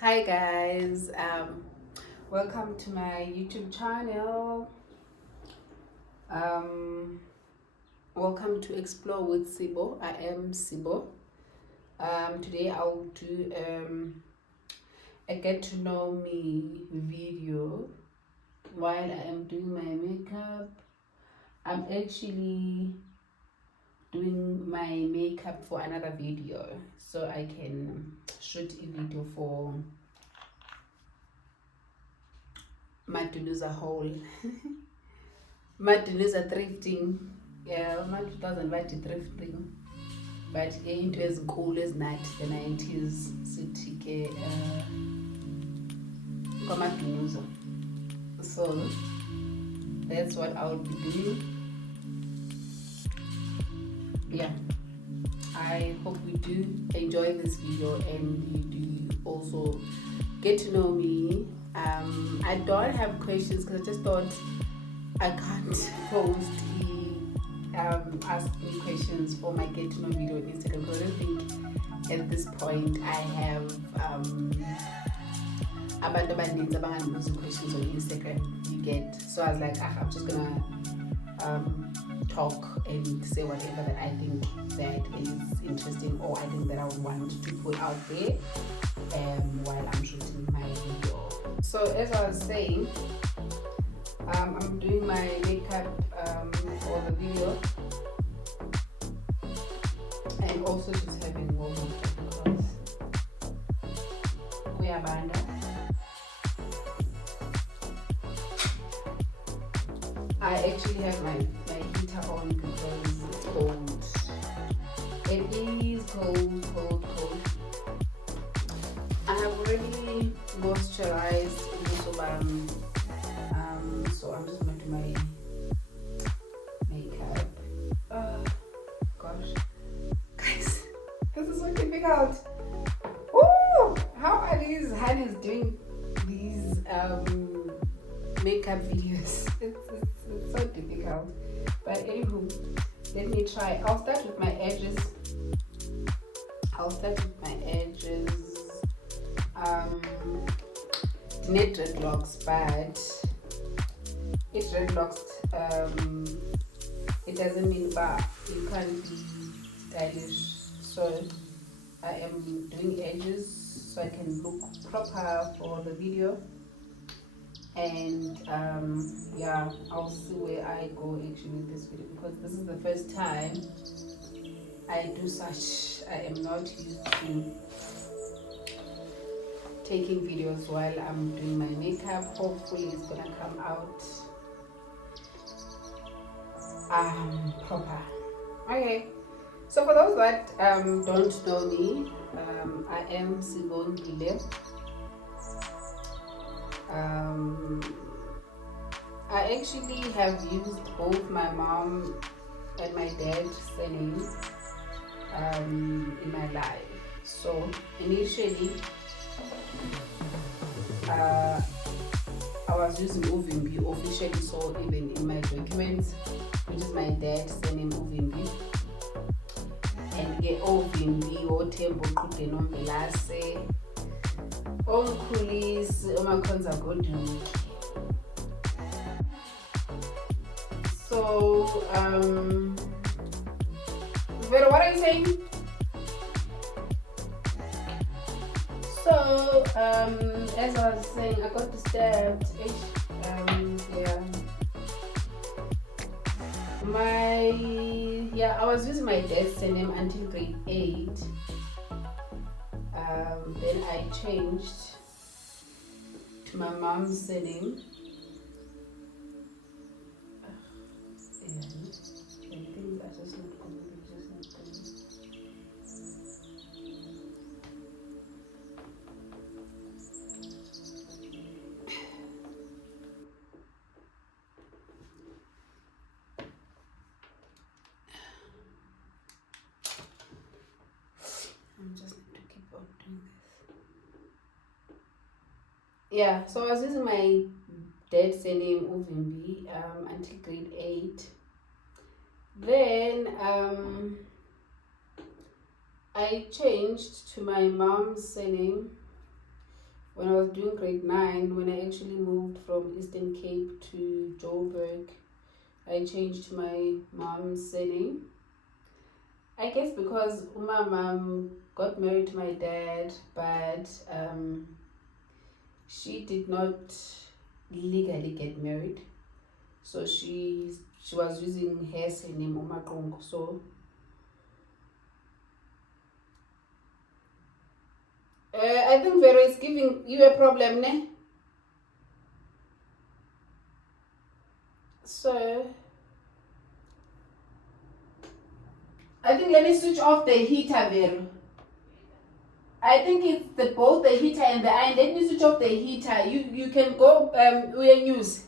Hi guys, welcome to my YouTube channel. Um, Welcome to Explore with Sibo. I am Sibo. Today I'll do a get to know me video while I am doing my makeup. I'm actually doing my makeup for another video, so I can shoot a video for Matuluza haul. Matuluza thrifting. Yeah, not 2000 bathi thrifting. But into ezinkulu ezinathi the 90s sithi ke kwamadunuza. So that's what I'll be doing. Yeah, I hope you do enjoy this video and you do also get to know me. I don't have questions because I just thought I can't post ask me questions for my get to know video on Instagram because I don't think at this point I have abantu abaninzi abangandibuza questions on Instagram, you get. So I was like, I'm just gonna talk and say whatever that I think that is interesting or I think that I would want to put out there while I'm shooting my video. So as I was saying, I'm doing my makeup for the video and also just having warm up because kuyabanda. I actually have my heater on because it's cold. It is cold. I have already moisturized so I'm just going to do my makeup. Gosh, guys, this is so difficult. Ooh, how are these honeys doing these makeup videos? It's so difficult. But anywho, let me try. I'll start with my edges. Net dreadlocks, but it's dreadlocks. It doesn't mean that you can't be stylish. So I am doing edges so I can look proper for the video. And yeah, I'll see where I go actually with this video because this is the first time I do such. I am not used to taking videos while I'm doing my makeup. Hopefully it's gonna come out proper. Okay, so for those that don't know me, I am Sibongile. I actually have used both my mom and my dad's surname in my life. So initially I was using Uvimbi officially, so even in my documents, which is my dad's surname Uvimbi. And get Uvimbi, Otembo, Kude Nombelase, Omkhulis, Omakonza Goduki. So, Vera, what are you saying? So, as I was saying, I got disturbed. I was using my dad's surname until grade 8. Then I changed to my mom's surname. Things are just not coming. I'm just going to keep on doing this. Yeah, so I was using my dad's surname Uvimbi until grade 8. Then I changed to my mom's surname when I was doing grade 9, when I actually moved from Eastern Cape to Joburg, I changed my mom's surname. I guess because my mom got married to my dad, but she did not legally get married. So she was using her surname Umakongo. So I think Vero is giving you a problem, ne? So I think let me switch off the heater, Vero. I think it's both the heater and the iron. Let me switch off the heater. You can go we use.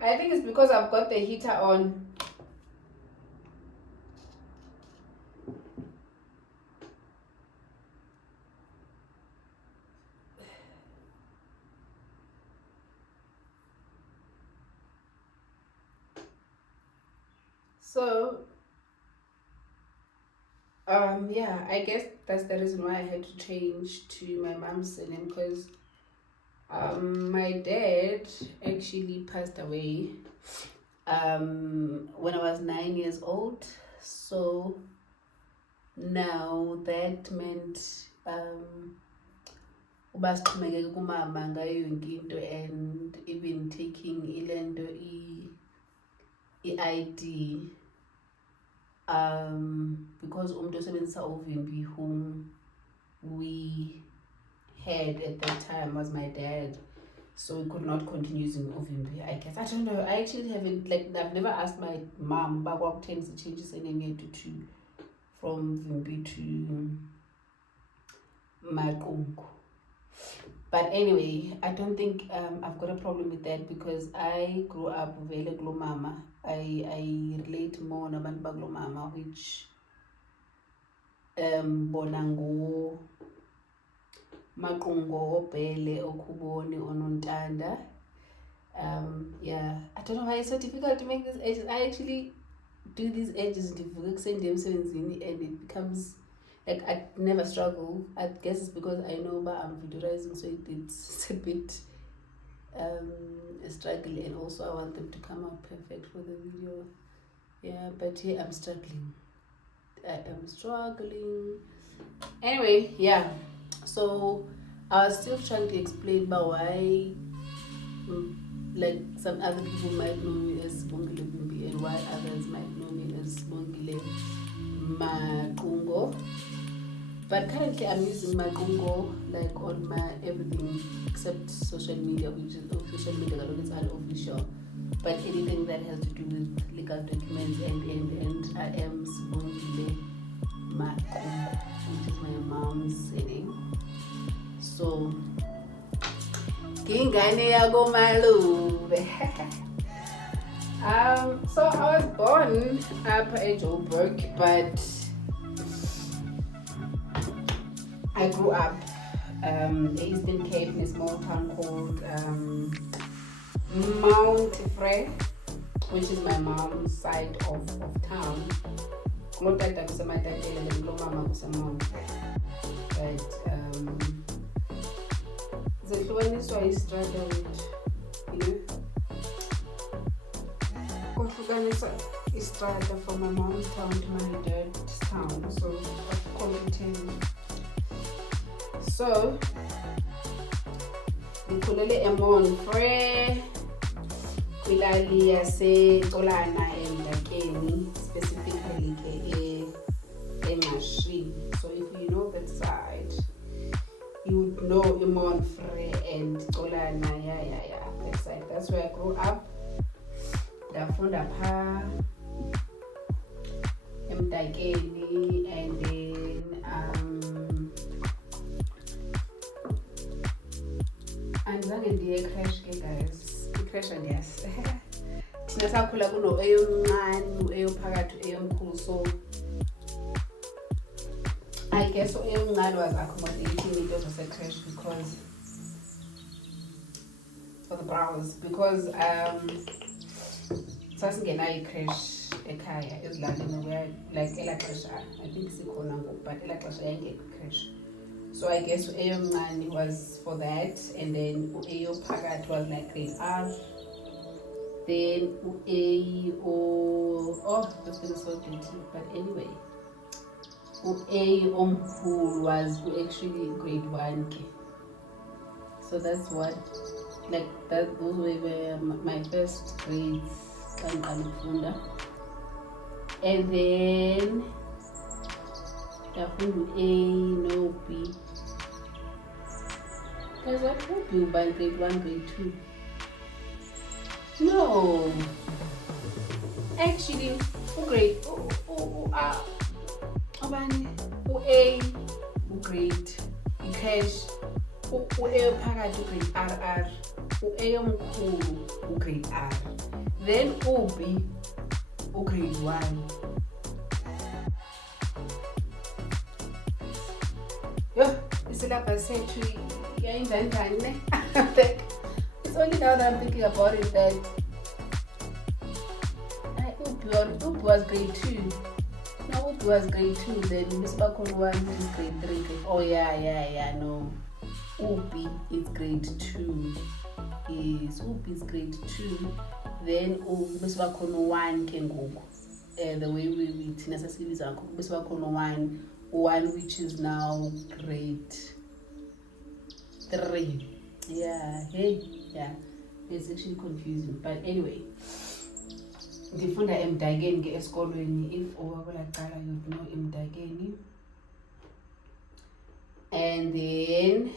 I think it's because I've got the heater on. So yeah, I guess that's the reason why I had to change to my mom's surname, because my dad actually passed away when I was 9 years old. So now that meant uba sixhomekeke kumama ngayo yonke into, and even taking ilento i-ID because umuntu osebenzisa uvimbi whom we had at that time was my dad, so we could not continue using uvimbi. I guess I don't know. I actually haven't, like, I've never asked my mom about what tends to change the name yet to from Vimbi to Makungu. But anyway, I don't think I've got a problem with that, because I grew up vele kulo mama. I relate more nabantu bakulo mama, which bona ngo Makungo, Obele, Okubone, Onontanda. Yeah, I don't know why it's so difficult to make these edges. I actually do these edges and it becomes like I never struggle. I guess it's because I know but I'm videoizing, so it's a bit a struggle, and also I want them to come out perfect for the video. Yeah, but here I'm struggling. I am struggling. Anyway, yeah. So I was still trying to explain about why, like, some other people might know me as Bongile Bimbi and why others might know me as Bongile Makungo. But currently I'm using Makungo like on my everything except social media, which is official media, it's unofficial. But anything that has to do with legal documents and I am Bongile Makungo, which is my mom's name. So Kingane yago malube. So I was born up at Joburg, but I grew up in the Eastern Cape, in a small town called Mount Frere, which is my mom's side of town. But zehlukaniswa istrata with, kuhlukaniswa istrata from my mom's town to my dad's town, so Colton. So ngikhulele eMonfrere kwilali yaseXolana eNdakeni, specifically ke eMashini. So if you know that side, you would know Monfrere and Xolana. Yeah, that side. That's where I grew up. Ndafunda pha eMdakeni, and then andizange ndiye crash ke guys. Icrash andiyasi. Thina sakhula kuno eyomncane, eyophakathi, eyomkhulu. So I guess eyomncane was accommodating into zase-crash because for the browse, because sasingenayo i-crash ekhaya ezilalini, where like elaa xesha I think sikhona ngoku, but elaa xesha yayingekho i-crash. So I guess Ayo Mani was for that, and then Ayo Pagat was like grade R. Then Ayo, oh, this thing is so dirty, but anyway. Ayo Omkhulu was actually grade 1. So that's what, like that, those were my first grades and Alifunda. And then Kafundu A, no B. Because what would be by grade 1, grade 2? No. Actually, grade A, grade cash, A phakathi grade RR, A omkhulu grade R. Then B grade 1. Yo, isilabhasi sethu yayinjani ne? It's only now that I'm thinking about it that Ubi was grade 2. No, Ubi was grade 2. Then Miss Bakon 1 is grade 3. Oh yeah, no. Ubi is grade 2. Yes, Ubi is grade 2. Then Miss Bakon 1 can go. The way we necessarily are Miss Bakon 1 which is now grade 3. Yeah, it's actually confusing, but anyway, ngifunda eMdakeni ke esikolweni. If owabulaqala you know eMdakeni. And then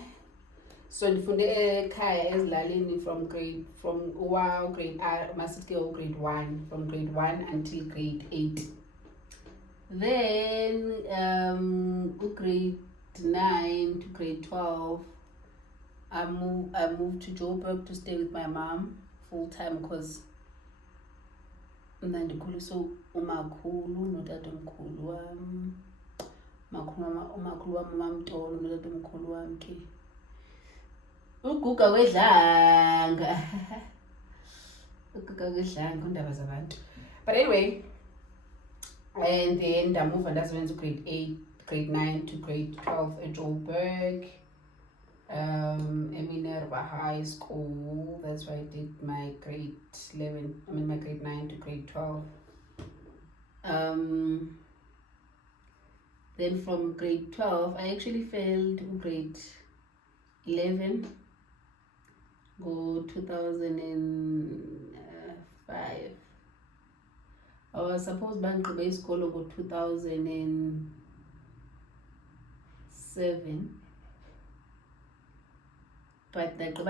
so ndifunde ekhaya ezilalini from grade R masithi ke grade 1, from grade 1 until grade 8. Then grade 9 to grade 12 I moved to Joburg to stay with my mom full time because ndandikhuliswe umakhulu notatomkhulu wam. Umakhulu wam uMamtolo notatomkhulu wam ke. Uguga wedlanga. Uguga wedlanga undaba zabantu. But anyway, and then I moved and that's when to grade 8, grade 9 to grade 12 at Joburg. Minerva High School. That's where I did my grade 11. My grade 9 to grade 12. Then from grade 12, I actually failed grade 11. Go 2005. I was supposed to be in school go 2007. But I got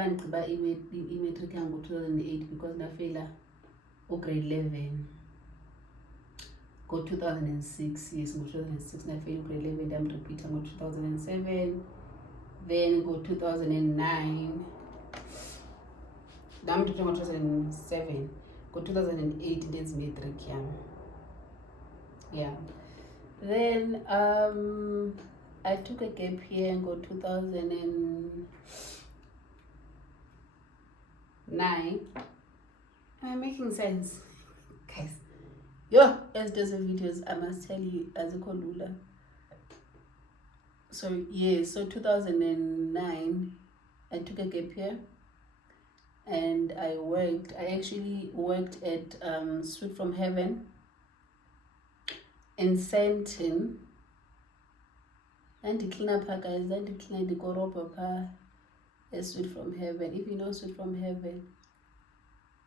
e-matric yangu 2008 because I failed grade 11. Go 2006, yes, go 2006 I failed grade 11. I'm repeating go 2007. Then go 2009. I'm repeating 2007. Go 2008 intense matric yeah. Then I took a gap year and go 2009. Am I making sense? Guys. Yo, as does the videos, I must tell you as a kolula. So yeah, so 2009 I took a gap year and I actually worked at Sweet from Heaven in Sandton. And the cleaner guys, and the cleaner the Goropa Sweet from Heaven. If you know Sweet from Heaven,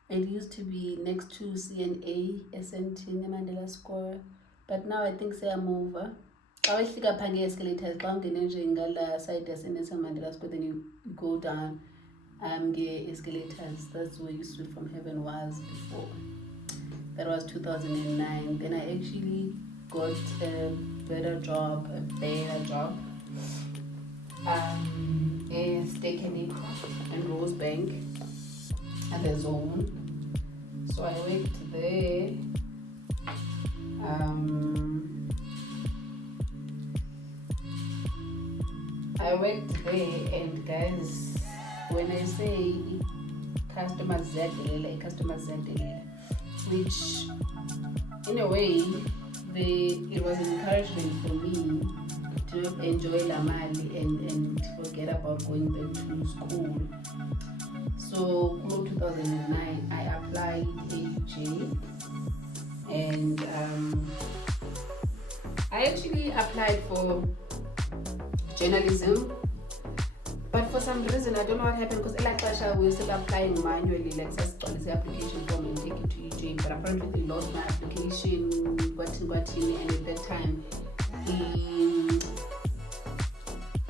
it used to be next to CNA, SNT, Mandela Square, but now I think say I'm over. I wish I had escalators, but I'm getting side Mandela Square, then you go down get escalators. That's where Sweet from Heaven was before. That was 2009. Then I actually got a better job in Steakeny and Rosebank at the Zone. So I worked there. And guys, when I say customer Zdelela, which in a way it was an encouragement for me to to enjoy la mali and forget about going back to school. So, 2009, I applied AUJ, and I actually applied for journalism, but for some reason I don't know what happened, because we were still applying manually, like the application form and take it to UJ, but apparently they lost my application, and at that time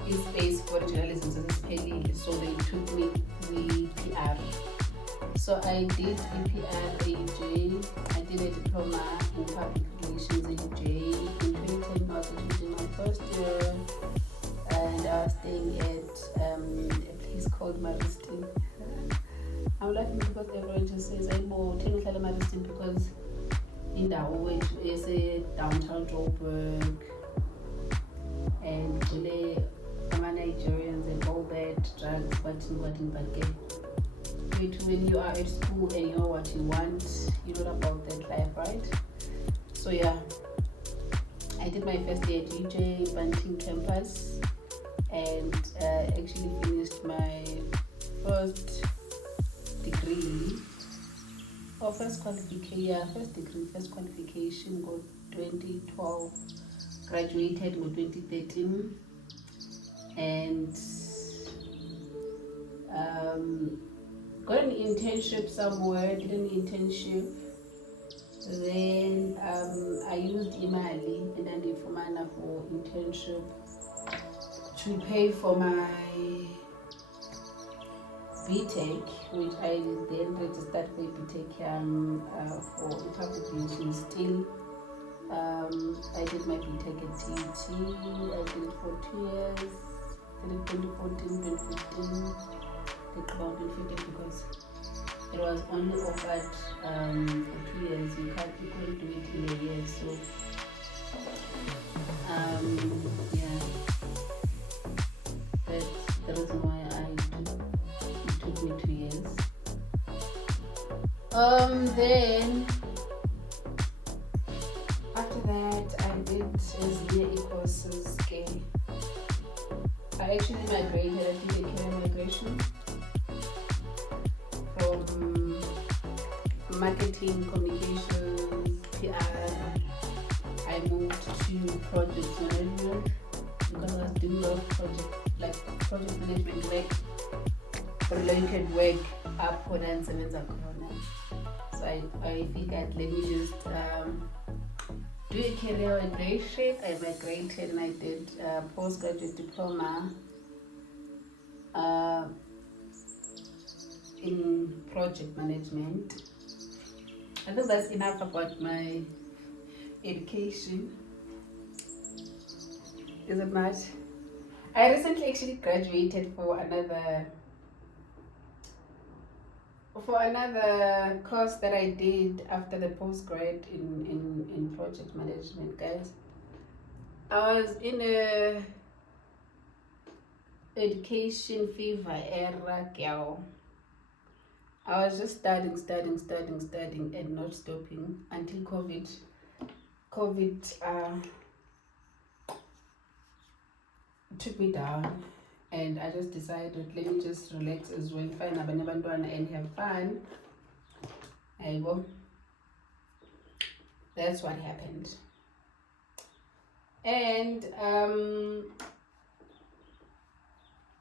his space for journalism is paid, so they took me the PR. So I did EPR AUJ, I did a diploma in public relations AUJ. In 2010 I was in my first year, and I was staying at a place called Maristin. I'm laughing because everyone just says I'm more technically Maristin, because in that way is a downtown Joburg, and Nigerians and all that, drugs, but when you are at school and you know what you want, you know about that life, right? So yeah, I did my first year at UJ Bunting campus, and actually finished my first degree, or first qualification, got 2012, graduated in 2013, and got an internship somewhere, did an internship. Then I used imali and then Ifumana for internship to pay for my BTech, which I then registered for BTech for public relations still. I did my BTech at TUT, I did it for 2 years, did it 2014, 2015, did about 2015 because it was only offered for 2 years. You couldn't do it in a year, so yeah, that's the reason why it took me 2 years. Then after that I did Zia courses. I actually migrated, I did a career migration from marketing, communications, PR. I moved to project management because I was doing a lot of project management work, related work up and corona. So I figured, let me just do a career migration. I migrated and I did a postgraduate diploma in project management. I think that's enough about my education. Is it much? I recently actually graduated for another course that I did after the postgrad in project management, guys. I was in a education fever era, girl. I was just studying and not stopping until COVID took me down, and I just decided, let me just relax as well, find and have fun. I go. That's what happened. And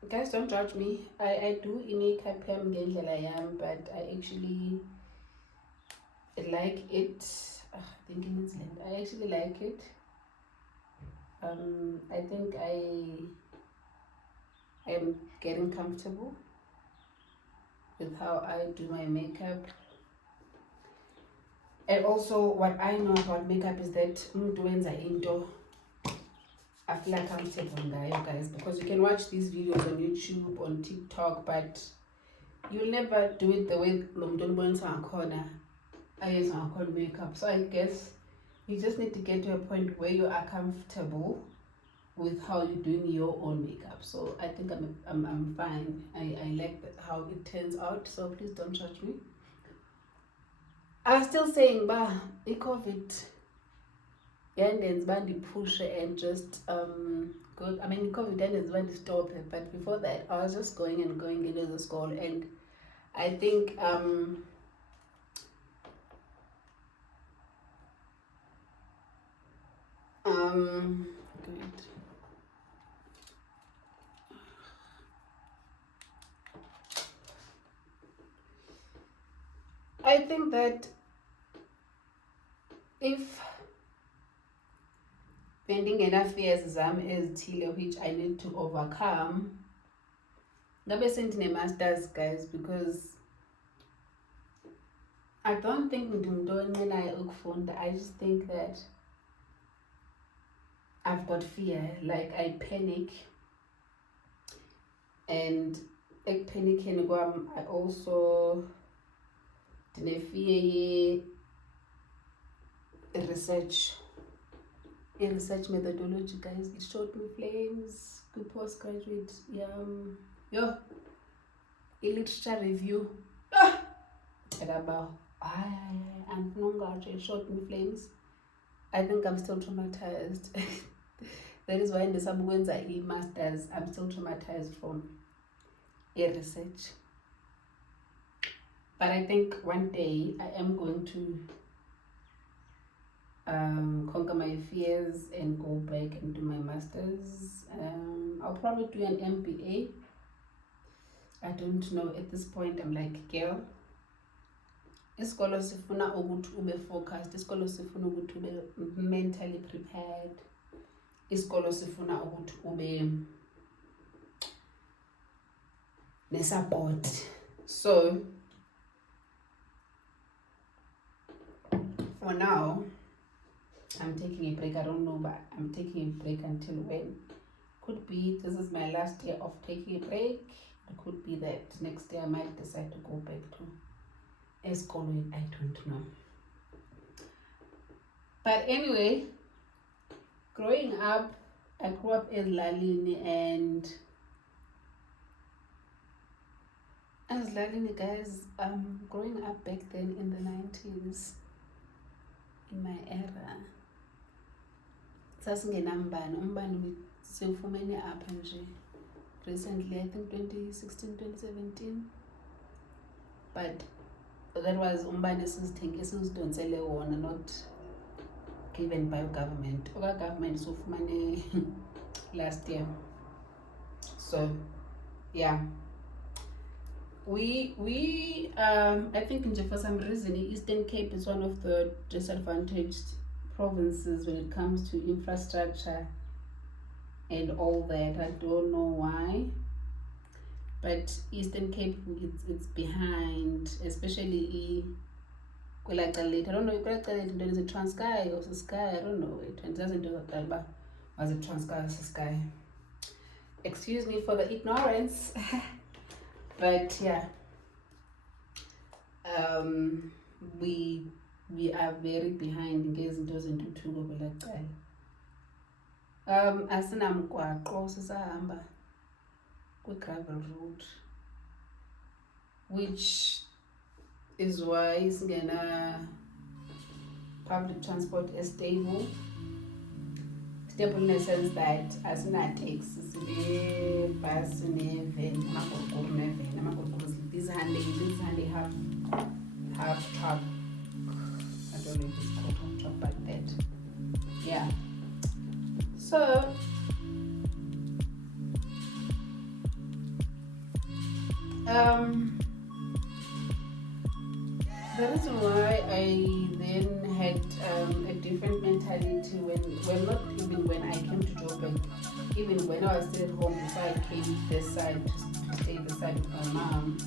guys, don't judge me. I do makeup, but I actually like it. Thinking it's late. I actually like it. I think I am getting comfortable with how I do my makeup. And also, what I know about makeup is that I feel like comfortable, guys, because you can watch these videos on YouTube, on TikTok, but you'll never do it the way I use makeup. So I guess you just need to get to a point where you are comfortable with how you're doing your own makeup. So I think I'm fine. I like how it turns out. So please don't judge me. I was still saying, COVID, and then push and just good. I mean, COVID then is when to stop it, but before that, I was just going into the school, and I think good. I think that if bendingenafears zam ezithile which I need to overcome, ngabe sendine-masters, guys, because I don't think ndimntu onqenayo ukufunda. I just think that I've got fear, like I panic, and ekupanicking kwam I also ndine-fear research methodology, guys. It showed me flames, good postgraduate, literature review. And it showed me flames. I think I'm still traumatized. That is why in the Sabukwenza masters, I'm still traumatized from research. But I think one day I am going to conquer my fears and go back and do my masters. I'll probably do an MBA. I don't know, at this point I'm like, girl, isikolo sifuna ukuthi ube focused, isikolo sifuna ukuthi ube mentally prepared, isikolo sifuna ukuthi ube ne-support. So for now I'm taking a break. I don't know, but I'm taking a break until when. Could be this is my last year of taking a break. It could be that next year I might decide to go back to eskolweni. I don't know. But anyway, growing up, I grew up in Lalini, and as Lalini, guys, growing up back then in the 90s, in my era, sasingenambani, umbani siwufumene apha nje recently, I think 2016, 2017, but that was umbani esizidonsele wona, not given by government. Government siwufumane last year. So yeah, we I think for some reason Eastern Cape is one of the disadvantaged provinces when it comes to infrastructure and all that. I don't know why, but Eastern Cape, it's behind, especially Kwelaqaleti. I don't know, Kwelaqaleti there is a Transkei or Sky, I don't know it, and it doesn't do that. Was it Transkei or Sky? Excuse me for the ignorance. But yeah, we are very behind in case it doesn't do too well. Asinamgwaqo, sisahamba kwi-gravel road, which is why singena public transport is stable in the sense that asina-taxi, bus, ne-van, these handy half truck. I don't know if it's called half truck, but that. Yeah. So the reason why I then had a different mentality when I came to Joburg, even when I was still at home before I came this side to stay this side with my mom,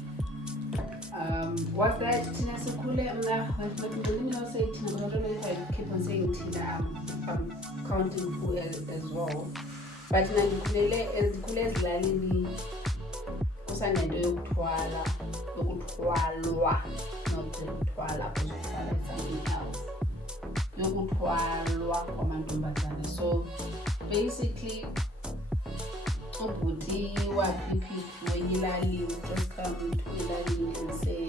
was that Tina Sukule, I don't know if I keep on saying Tina, I'm counting who as well. But Nandikulele ezilalini kusanento yokuthwalwa, not ukuthwala, ukuthwala is something else. Yokuthwalwa kwamantombazane. So basically, ubhuti waphiphi wenilali would just come to Ilali and say,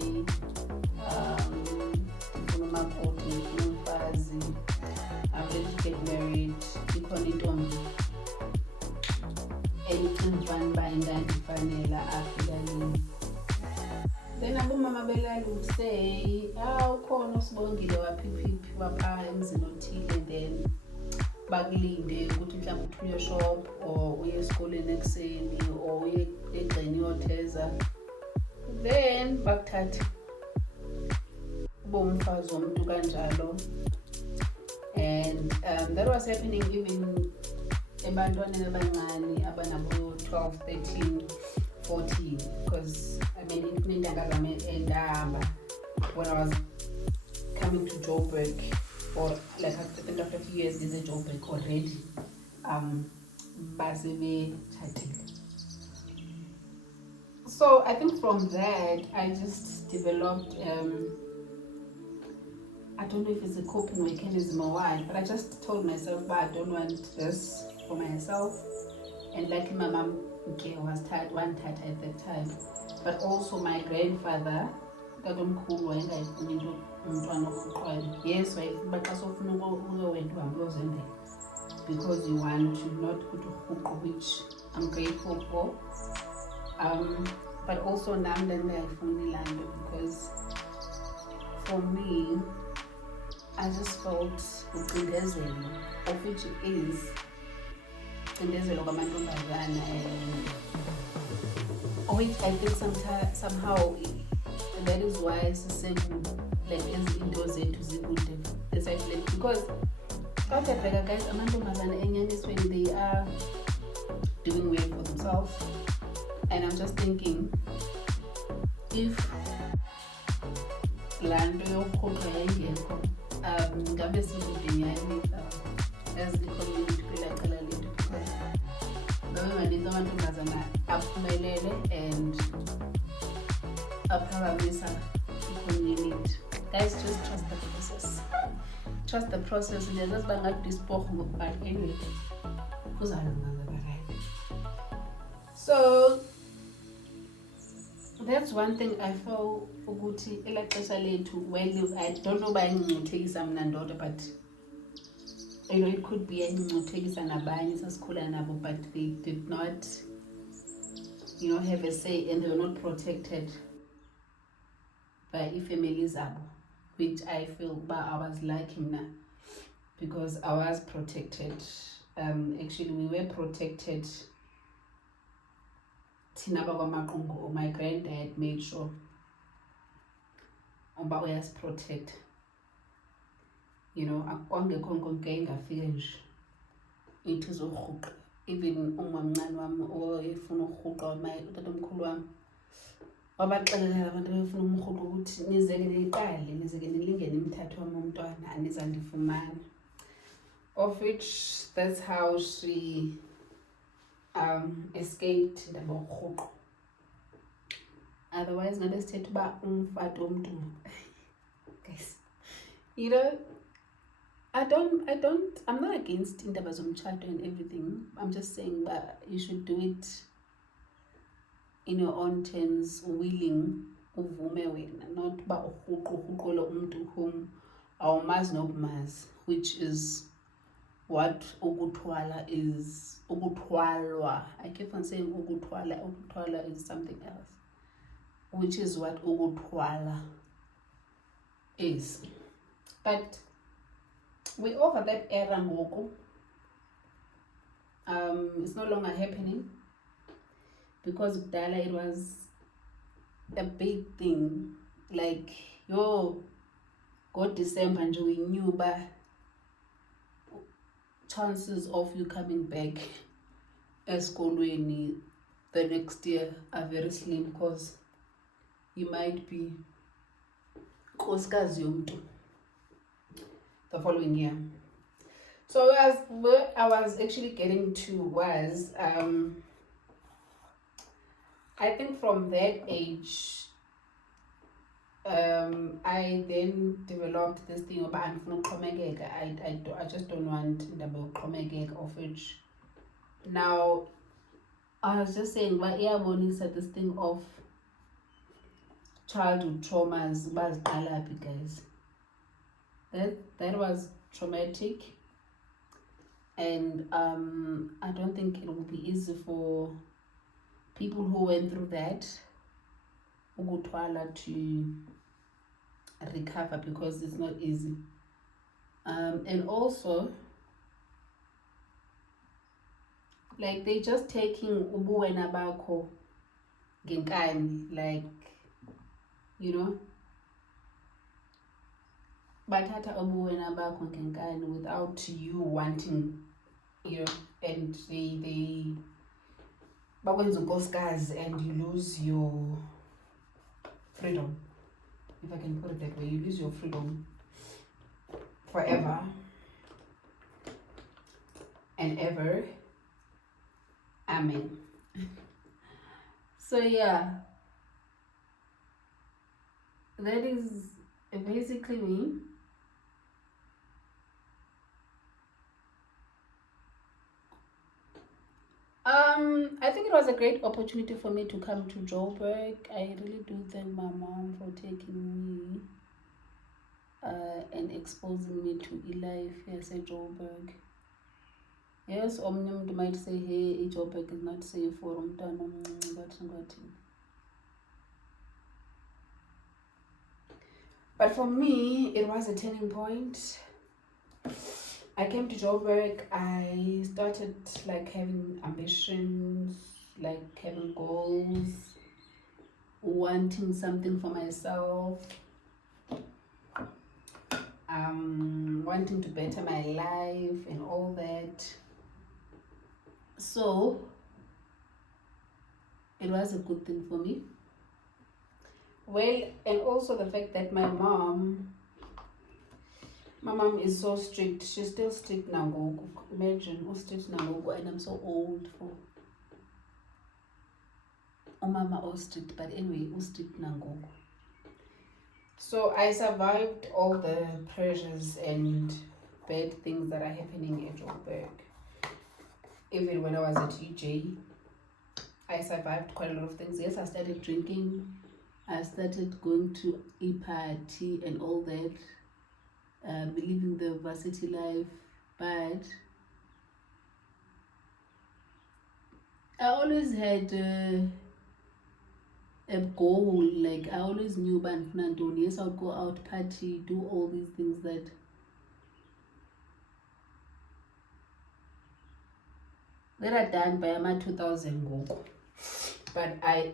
ndifuna umakoti, ndifuna umfazi, I'm ready to get married, ikhona intombi ngifana uba ingandifanela apha elalini. Then abomama belali would say, ukhona uSibongile waphiphi wapha emzini othile, then bakulinde ukuthi mhlawumbe uthi uye shop or uye esikoleni ekuseni or uye egxeni yotheza, then bakuthathe ube umfazi womuntu kanjalo. And that was happening even ebantwaneni abancane abanabo 12, 13, 14, because I mean kunentanga zami endahamba when I was coming to Joburg, or like after a few years there's a Joburg already. So I think from that I just developed I don't know if it's a coping mechanism or what, but I just told myself, but I don't want this for myself. And like my mom was one tight at that time, but also my grandfather, yes, because you want to not put a hook, which I'm grateful for. But also now I fully landed, because for me, I just felt ucindezelo, of which it is ucindezelo kwamantombazana, and which I think somehow that is why like izinto zethu zikude esayiflek, because awuthatheka guys, amantombazana enyanisweni they are doing well for themselves, and I'm just thinking, if laa nto yokuqhuqha yayingekho, ngabe sikude nyani as i-community kwelaa cala lethu, because ngabe maninzi amantombazana aphumelele and aphakamisa i-community. Guys, just trust the process. Trust the process. Ndiyazazi uba ngathi isiporho ngoku, but anyway kuzalunga right. So that's one thing I feel ukuthi elaa xesha lethu, well, I don't know uba yayingcungcuthekisa mna ndodwa, but you know, it could be yayingcungcuthekisa nabanye sasikhula nabo, but they did not, you know, have a say, and they were not protected by ifamily zabo, which I feel uba I was lucky mna, because I was protected. Actually we were protected thina bakwamaqungu, or my granddad made sure uba uyasiprotect, you know, akwangekho nkonke ingafike nje ithi uzorhuqa. Even umamncane wami oyefuna ukurhuqa, utatomkhulu wami wabaxelela abantu abefuna umrhuqa ukuthi nizeke niqale, nizeke nilingene imithathu wami umntwana, anizandifumana, of which that's how she escaped indaba yokurhuqa. Otherwise ngabe sithetha uba umfati womntu. Guys, you know, I'm not against indaba zomtshato and everything. I'm just saying that you should do it in your own terms, willing, uvume wena, not ba urhuqole umuntu whom awumazi nokumazi, which is what ukuthwala is. Ukuthwalwa, I keep on saying ukuthwala is something else, which is what ukuthwala is. But we're over that era ngoku. It's no longer happening, because kudala it was a big thing, like yo go December nje we knew uba chances of you coming back esikolweni the next year are very slim, because you might be nkosikazi yomntu the following year. So where I was actually getting to was, I think from that age, I then developed this thing about I just don't want the of which now I was just saying, but yeah, said this thing of childhood traumas, guys. That was traumatic, and I don't think it will be easy for people who went through that to recover, because it's not easy. And also, like, they just taking ubuwena bakho ngenkani, like, you know, bathatha ubuwena bakho ngenkani without you wanting, you know, and they bakwenza unkosikazi and you lose your freedom, if I can put it that way. You lose your freedom forever and ever. Amen. So yeah, that is basically me. I think it was a great opportunity for me to come to Joburg. I really do thank my mom for taking me and exposing me to life at Joburg. Yes, omnye might say, hey, Joburg is not safe for umntwana omncinci, but for me, it was a turning point. I came to Joburg. I started like having ambitions, like having goals, wanting something for myself, wanting to better my life and all that. So it was a good thing for me. Well, and also the fact that my mom is so strict. She's still strict now. Imagine, strict now, and I'm so old for mama or strict, but anyway, strict now. So I survived all the pressures and bad things that are happening at Joburg. Even when I was at UJ, I survived quite a lot of things. Yes, I started drinking. I started going to a party and all that, living the varsity life, but I always had a goal. Like, I always knew, yes, I'll go out, party, do all these things that are done by my 2000 goal. But I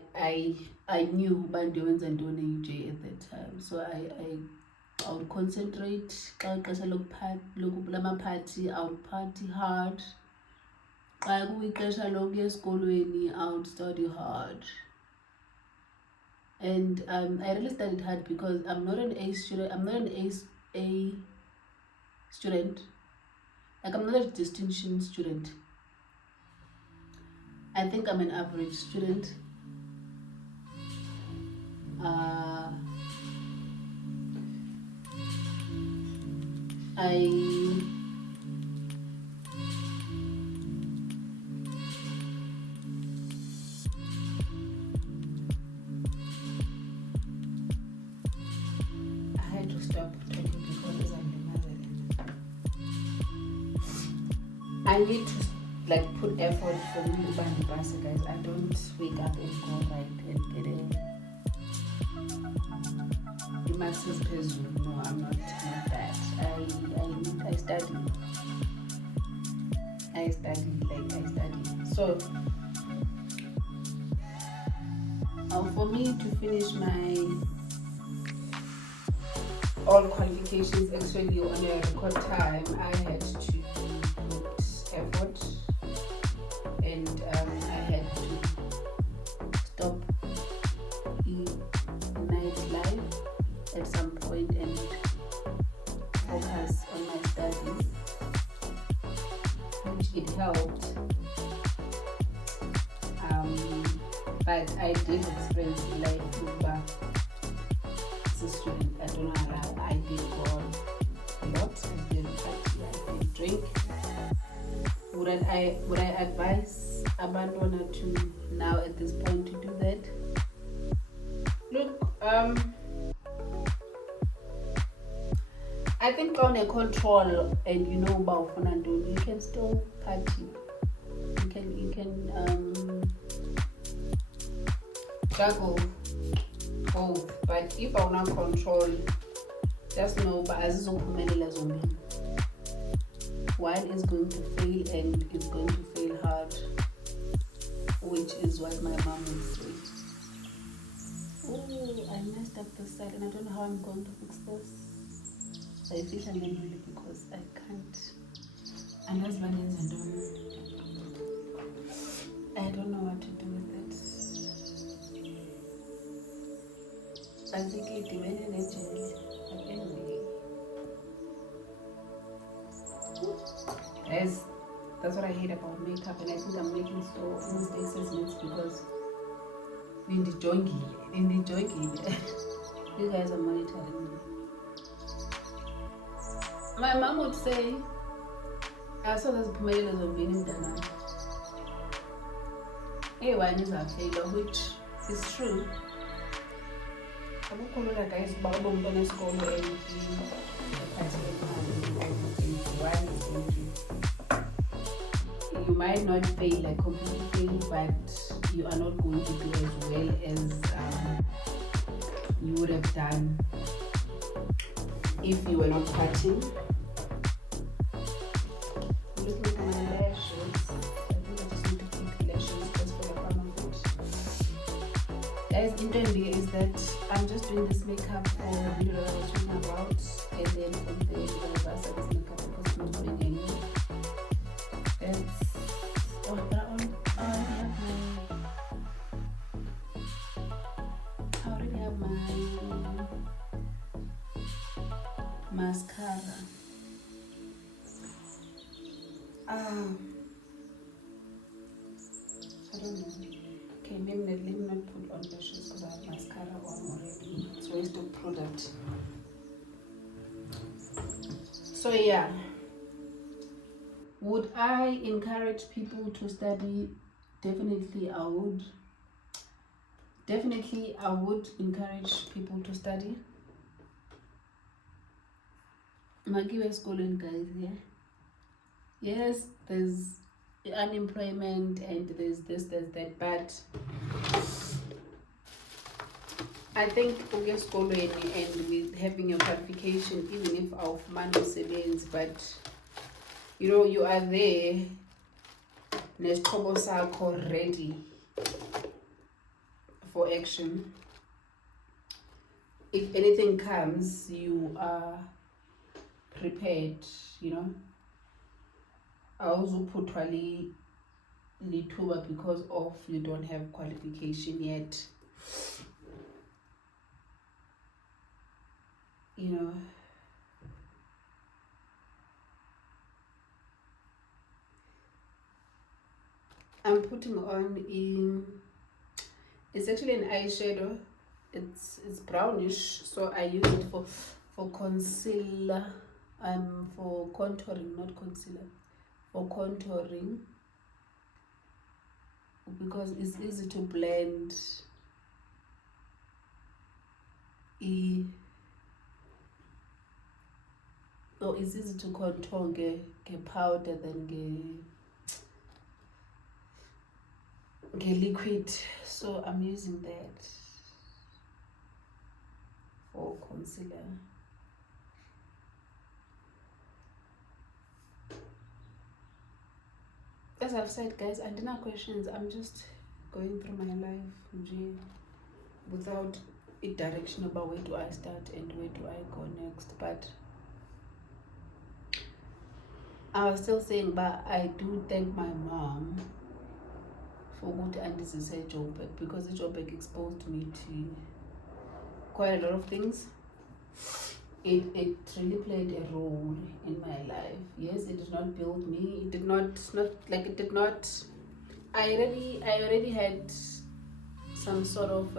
knew bandoens and doing UJ at that time, so I would concentrate. Party, I would party hard. I would study hard. And I really studied hard because I'm not an A student. I'm not an A student. Like, I'm not a distinction student. I think I'm an average student. I had to stop talking because I'm I need to like put effort for me to buy the bus, guys. I don't wake up and go right and get a master's person. No, I'm not that. I study. So for me to finish my all qualifications actually on a record time, I had to put effort, and I had to stop nightlife at some point and focus on my studies, which it helped. But I did experience life as a student. I don't know how I did go on a lot. I did party, I did drink. Would I advise Abandona to now at this point to do that? Look, I think on a control and you know about Fernando, you can still party. You can juggle both, but if I not control, just know but azizophumelela zombini. One is going to fail and it's going to fail hard, which is what my mom would say. Oh, I messed up this side and I don't know how I'm going to fix this. I feel I'm manually because I can't. And husband is I don't know what to do with it. I think it depends on it. But anyway. Guys, that's what I hate about makeup, and I think I'm making so mistakes as much because in the jungle, you guys are monitoring me. My mom would say, I saw this Pumela of being done. One is a failure, which is true. I don't call it guys, but I'm going to school and you might not fail like completely fail, but you are not going to do as well as you would have done if you were not cutting. Looking at my lashes, I think I just need to keep lashes just for the fun of it. Guys, intending is that I'm just doing this makeup for the video that I was talking about, and then from there I'm going to pass this makeup because I'm not doing anymore. I already have my mascara. I don't know. Okay, let me not put on lashes because I have mascara on already. It's a waste of product. So yeah. Would I encourage people to study? Definitely I would. Definitely I would encourage people to study. Magiwe schooling, guys, yeah? Yes, there's unemployment and there's this, there's that, but I think uke schooling and with having your qualification, even if our money savings, but you know, you are there, nesixhobo sakho ready for action. If anything comes, you are prepared, you know. Awuzuphuthwa lithuba because of you don't have qualification yet. You know. I'm putting on it's actually an eyeshadow. It's brownish, so I use it for concealer. For contouring, not concealer. For contouring, because it's easy to blend. It's easy to contour get powder than get liquid, so I'm using that for concealer. As I've said, guys, I didn't have questions. I'm just going through my life without a direction about where do I start and where do I go next. But I was still saying, but I do thank my mom for good and this is her job, because the job exposed me to quite a lot of things. It really played a role in my life. Yes, it did not build me. It did not I already had some sort of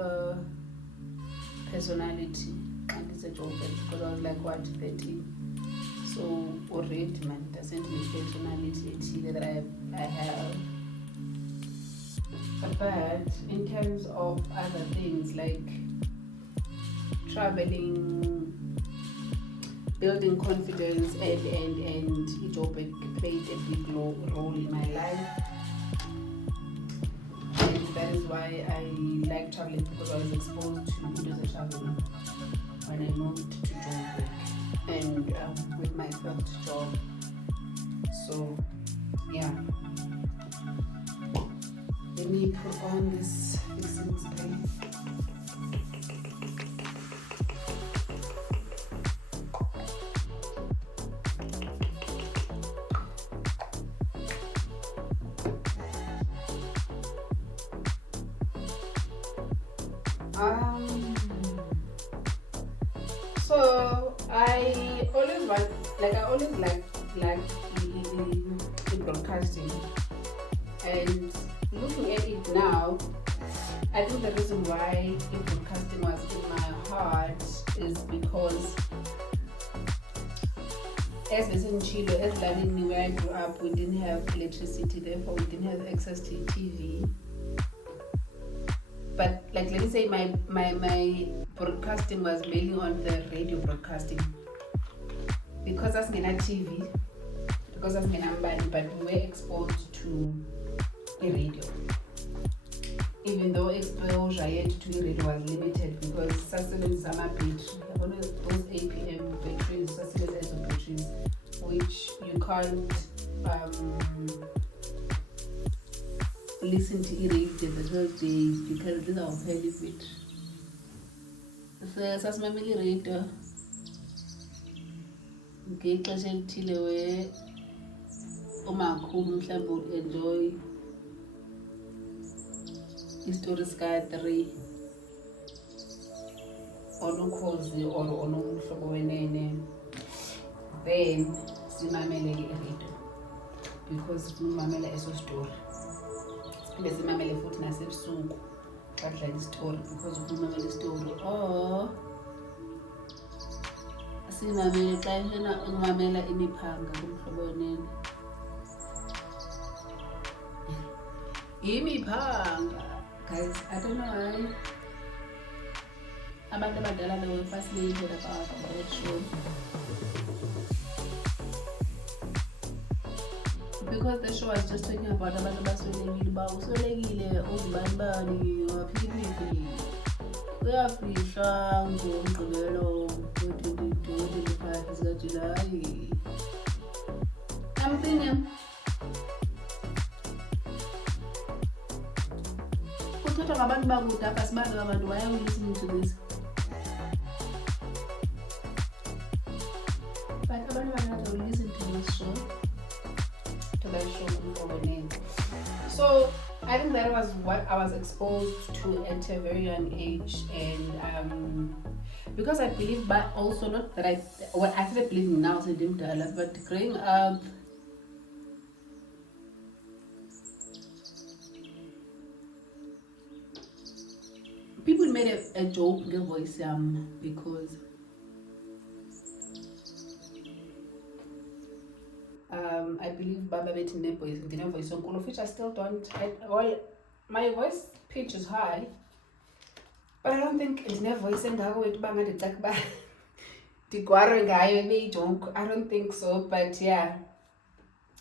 personality, and it's a job because I was like 13. So already man doesn't mean personality that I have. But in terms of other things like traveling, building confidence, and Itopic played a big role in my life, and that is why I like traveling because I was exposed to Indonesia traveling when I moved to Joburg and with my first job. So yeah, let me put on this fixing spray. So I always like the broadcasting, and looking at it now, I think the reason why the broadcasting was in my heart is because as in Chile, as Lalini where I grew up, we didn't have electricity, therefore we didn't have access to TV. But like, let me say my broadcasting was mainly on the radio broadcasting, because as ngena TV, because as ngena mbali, but we were exposed to the radio, even though exposure yet to the radio was limited because sasebenzisa ama-battery, those APM batteries, sasebenzisa batteries which you can't listen to radio because you can listen our fairly bit. So sasimamele radio ngexesha elithile we umakhulu mhlawumbe enjoy istory ska-3 onukhozi or onomhlobo wenene, then simamele i-radio because simamela eso story. Siphinde simamele futhi nasebusuku badlala istory because ufumamela istory. Simamele xa ngimamela imiphanga kumhlobo wenene. Imiphanga, guys, I don't know why abantu abadala they were fascinated about that show, because the show was just talking about abantu abaswelekile, uba uswelekile uzibanibani waphikiphi uyafihla ngomgqibelo we-25 zikaJulayi. I'm thinking kuthethwa ngabantu bakude apha sibazi abantu, why are we listening to this? But abantu bakade will listen to this show, to that show. So I think that was what I was exposed to at a very young age, and because I believe, but also not that I started believing now, so but growing up, people made a joke in the voice because I believe Baba Bet in the voice on Kolo, which I still don't. My voice pitch is high, but I don't think it's never voice and how it bang at the guarring guy joke. I don't think so, but yeah,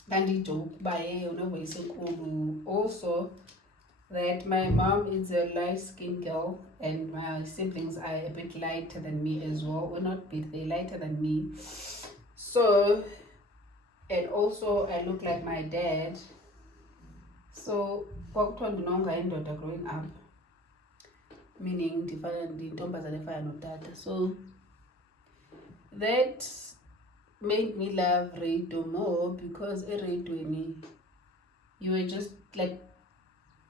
dandy joke by no voice on Kolo. Also, that my mom is a light-skinned girl and my siblings are a bit lighter than me as well. Well, not bit, they're lighter than me. So, and also I look like my dad. So, growing up, meaning so that made me love radio more, because a radio you were just like,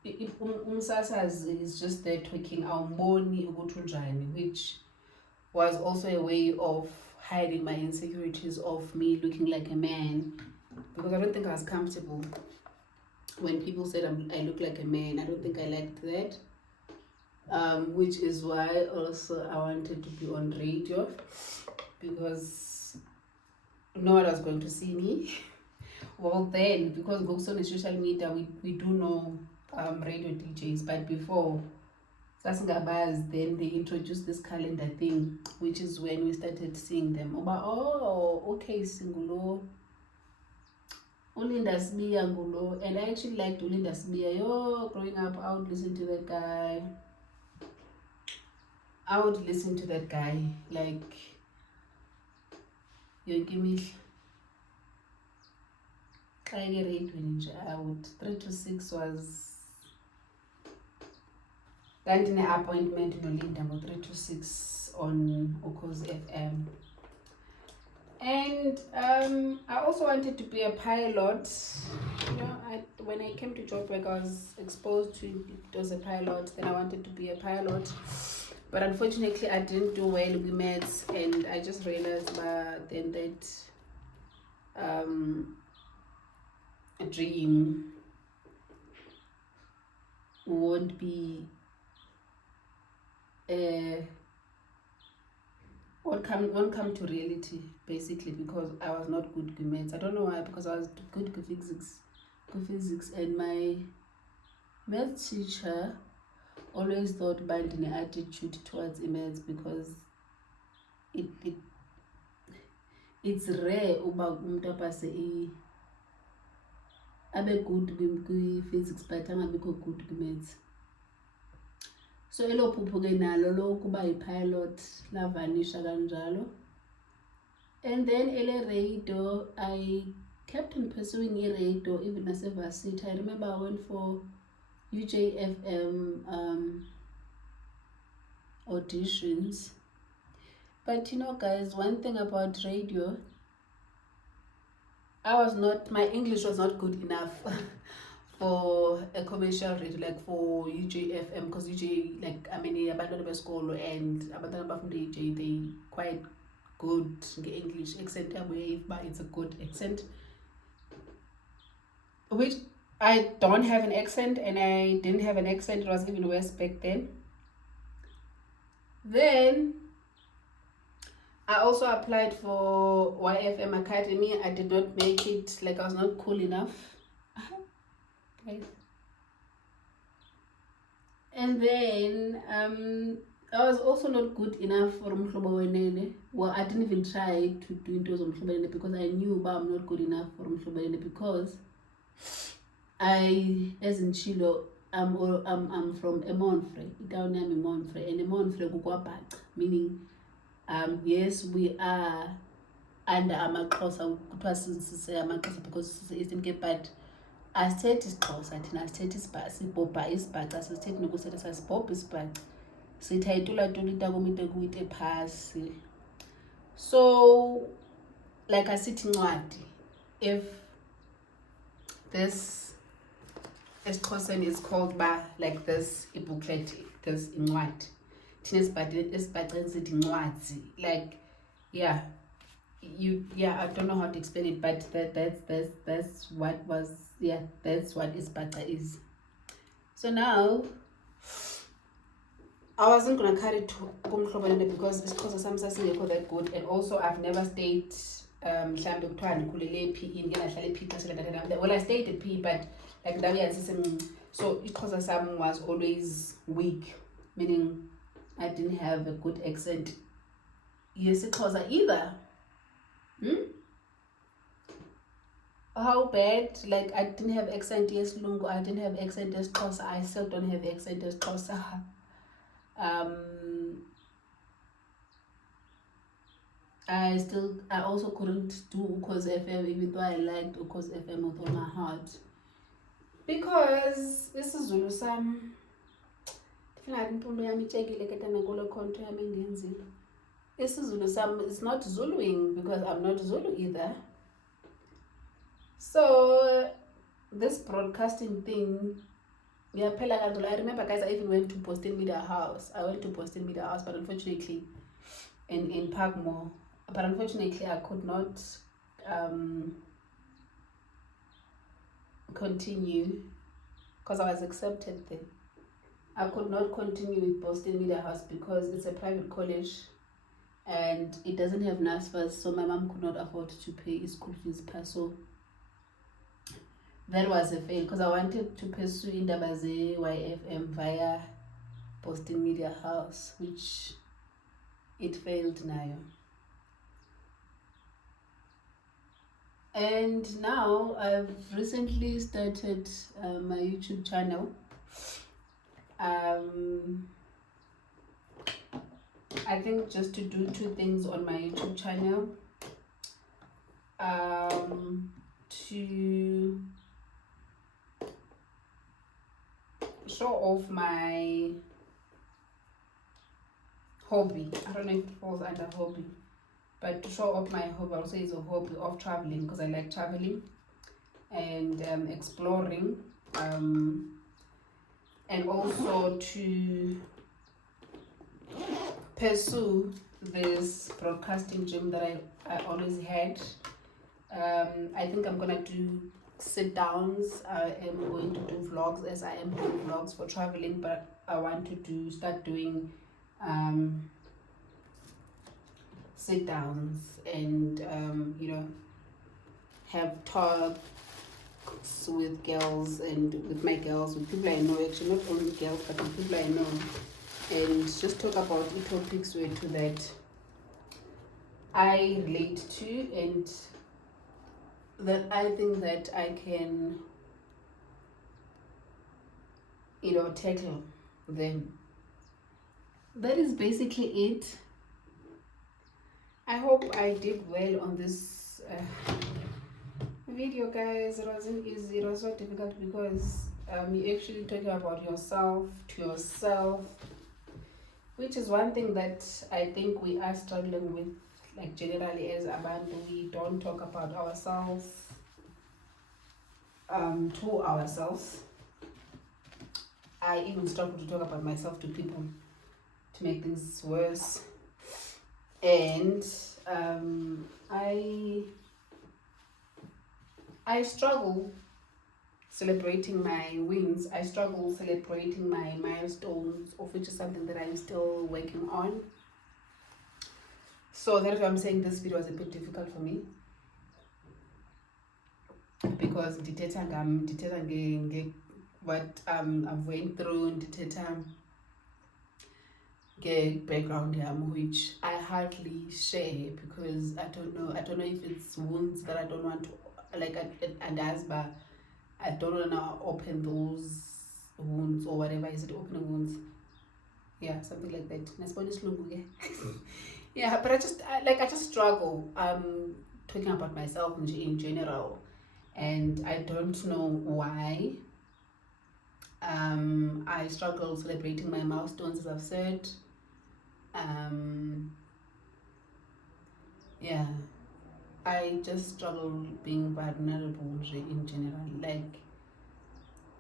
umsasazi is just there talking awumboni ukuthi unjani, which was also a way of hiding my insecurities of me looking like a man, because I don't think I was comfortable when people said I look like a man. I don't think I liked that, which is why also I wanted to be on radio, because no one was going to see me. Well then, because goes on social media, we do know radio DJs, but before then they introduced this calendar thing, which is when we started seeing them about, okay, singulo Ulinda Sbiya ngulo, and I actually liked Ulinda Sbiya. Growing up I would listen to that guy. I would listen to that guy like yonke imihla. Xa eke-radioweni nje I would 3 to 6 was ndandine-appointment nolinda ngo-3 to 6 on Ukhozi FM. And I also wanted to be a pilot. You know, when I came to Joburg, I was exposed to it was a pilot. Then I wanted to be a pilot, but unfortunately, I didn't do well with maths, and I just realized then that a dream won't be won't come to reality, basically, because I was not good with maths. I don't know why, because I was good with physics, and my maths teacher always thought by an attitude towards maths, because it's rare uba umuntu apase abe good kwi-physics but angabikho good kwi-maths. So elo phupho ke nalo lokuba yi-pilot lavanisha kanjalo. And then ele radio, I kept on pursuing i-radio even nase-varsity. I remember I went for UJFM auditions. But you know, guys, one thing about radio, my English was not good enough for a commercial radio, like for UJFM, because UJ, like, I mean, abantwana besikolo and abantwana abafunda UJ, they quite good English accent yabo, but it's a good accent, which I don't have an accent, and I didn't have an accent. It was even worse back then. Then I also applied for YFM Academy. I did not make it, like I was not cool enough. And then I was also not good enough for Umhlobo Wenene. Well, I didn't even try to do into Umhlobo Wenene because I knew I'm not good enough for Umhlobo Wenene, because I, as in Chilo, I'm from Emonfre, Itauni am Emonfre, and Emonfre kukwabhaca, meaning yes, we are under amaXhosa, kuthiwa sise amaXhosa because sise Eastern Cape, but asithethi isiXhosa thina, asithethi sibhobha isibhaca, asithethi nokusetha sasibhobha isibhaca, sithi ayitulatula itakumite kuite phasi. So like asithi incwadi, if this isiXhosa is called like this booklet, this incwadi, thina esibhaceni sithi incwadi, like I don't know how to explain it, but that's what was, that's what isibhaca is. So now I wasn't gonna carry to kumhlobo Wenene because isiXhosa sami sasingekho that good, and also I've never stayed mhlambe kuthiwa ndikhulele ePE, ndike ndahlala ePE ixesha elingakanani. Well, I stayed at PE, but like ndawo yazisemncinci, so isiXhosa sami was always weak, meaning I didn't have a good accent yesiXhosa either. How bad? Like, I didn't have accent yesilungu, I didn't have accent yesiXhosa, I still don't have accent yesiXhosa. I also couldn't do Ukhozi FM, even though I liked Ukhozi FM with all my heart, because isiZulu sami ndifuna ngathi imfundo yami itshekile ke tana kule khonto yami endiyenzile. isiZulu sami is not Zuluing because I'm not Zulu either. So this broadcasting thing, I remember, guys, I even went to Boston Media House. But unfortunately, in Parkmore, but unfortunately I could not continue because I was accepted there. I could not continue with Boston Media House because it's a private college and it doesn't have NSFAS, so my mom could not afford to pay his school fees per. So that was a fail because I wanted to pursue indaba YFM via Boston Media House, which it failed now. And now I've recently started my YouTube channel. I think just to do two things on my YouTube channel. To show off my hobby. I don't know if it falls under hobby, but to show off my hobby, I'll say it's a hobby of traveling, because I like traveling and exploring, and also to pursue this broadcasting dream that I always had. I think I'm gonna do sit downs. I am going to do vlogs, as I am doing vlogs for traveling, but I want to start doing sit downs and have talks with girls and with my girls, with people I know, actually not only girls but with people I know, and just talk about topics to that I relate to and that I think that I can tackle them. That is basically it. I hope I did well on this video, guys. It wasn't easy. It was so difficult because you're actually talking about yourself to yourself, which is one thing that I think we are struggling with, like generally as abantu. We don't talk about ourselves to ourselves. I even struggle to talk about myself to people, to make things worse. And I struggle celebrating my wins. I struggle celebrating my milestones, of which is something that I'm still working on. So that's why I'm saying this video was a bit difficult for me, because what I've went through, background which I hardly share, because I don't know if it's wounds that I don't want to, like, and as but I don't want to open those wounds or whatever. Is it opening wounds? Yeah, something like that. Yeah, but I just struggle talking about myself in general, and I don't know why. I struggle celebrating my milestones, as I've said. Yeah, I just struggle being vulnerable in general, like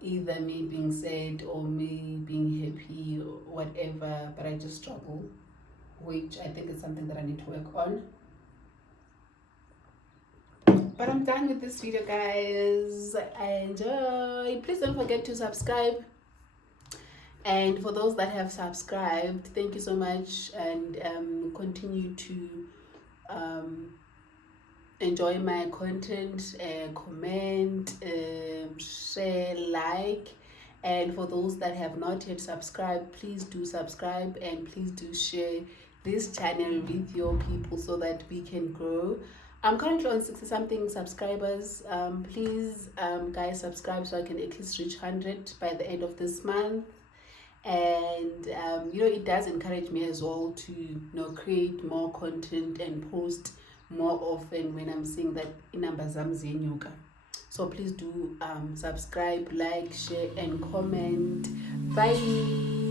either me being sad or me being happy or whatever, but I just struggle, which I think is something that I need to work on. But I'm done with this video, guys. Enjoy. Please don't forget to subscribe. And for those that have subscribed, thank you so much, and continue to enjoy my content, comment, share, like. And for those that have not yet subscribed, please do subscribe, and please do share this channel with your people so that we can grow. I'm currently on 60 something subscribers. Please guys, subscribe so I can at least reach 100 by the end of this month. And it does encourage me as well to create more content and post more often when I'm seeing that numbers ziyenyuka. So please do subscribe, like, share and comment. Bye.